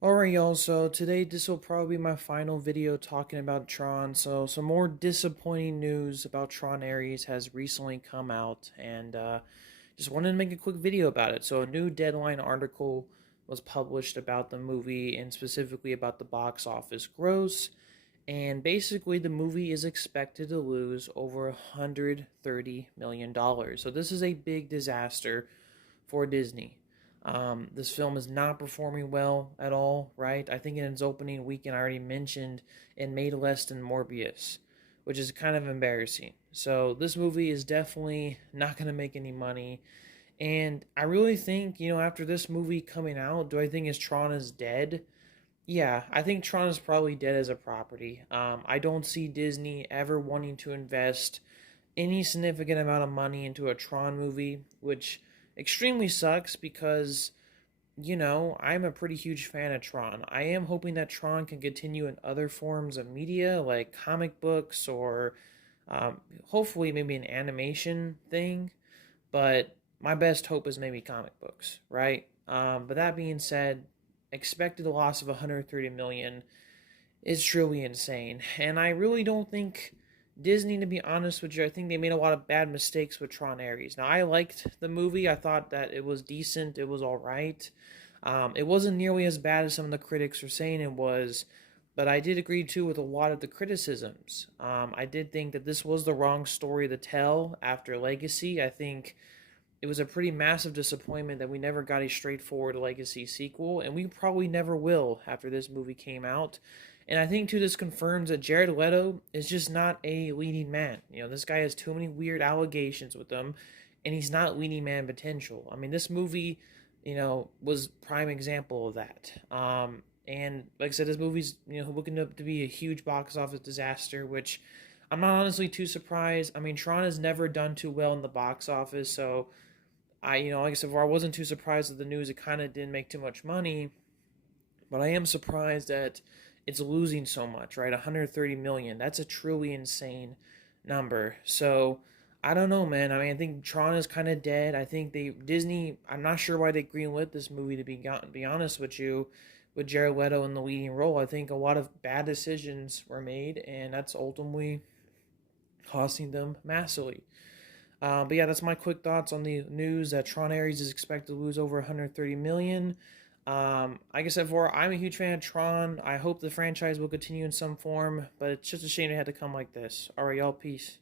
Alright, y'all, so today this will probably be my final video talking about Tron. So some more disappointing news about Tron Ares has recently come out, and just wanted to make a quick video about it. So a new Deadline article was published about the movie, and specifically about the box office gross. And basically the movie is expected to lose over $130 million. So this is a big disaster for Disney. This film is not performing well at all, right? I think in its opening weekend, I already mentioned, it made less than Morbius, which is kind of embarrassing. So this movie is definitely not going to make any money. And I really think, after this movie coming out, do I think Tron is dead? Yeah, I think Tron is probably dead as a property. I don't see Disney ever wanting to invest any significant amount of money into a Tron movie, which extremely sucks because, I'm a pretty huge fan of Tron. I am hoping that Tron can continue in other forms of media like comic books or hopefully maybe an animation thing, but my best hope is maybe comic books, right? But that being said, expected a loss of 130 million is truly insane, and I really don't think Disney, to be honest with you, I think they made a lot of bad mistakes with Tron Ares. Now, I liked the movie. I thought that it was decent. It was all right. It wasn't nearly as bad as some of the critics were saying it was, but I did agree too with a lot of the criticisms. I did think that this was the wrong story to tell after Legacy. I think it was a pretty massive disappointment that we never got a straightforward Legacy sequel, and we probably never will after this movie came out. And I think too, this confirms that Jared Leto is just not a leading man. This guy has too many weird allegations with him, and he's not leading man potential. I mean, this movie, was prime example of that. And like I said, this movie's looking up to be a huge box office disaster, which I'm not honestly too surprised. I mean, Tron has never done too well in the box office, so like I said before, I wasn't too surprised with the news. It kind of didn't make too much money, but I am surprised that it's losing so much, right? 130 million. That's a truly insane number. So I don't know, man. I mean, I think Tron is kind of dead. I think Disney. I'm not sure why they greenlit this movie. To be honest with you, with Jared Leto in the leading role, I think a lot of bad decisions were made, and that's ultimately costing them massively. But yeah, that's my quick thoughts on the news that Tron Ares is expected to lose over 130 million. Like I said before, I'm a huge fan of Tron. I hope the franchise will continue in some form, but it's just a shame it had to come like this. All right, y'all, peace.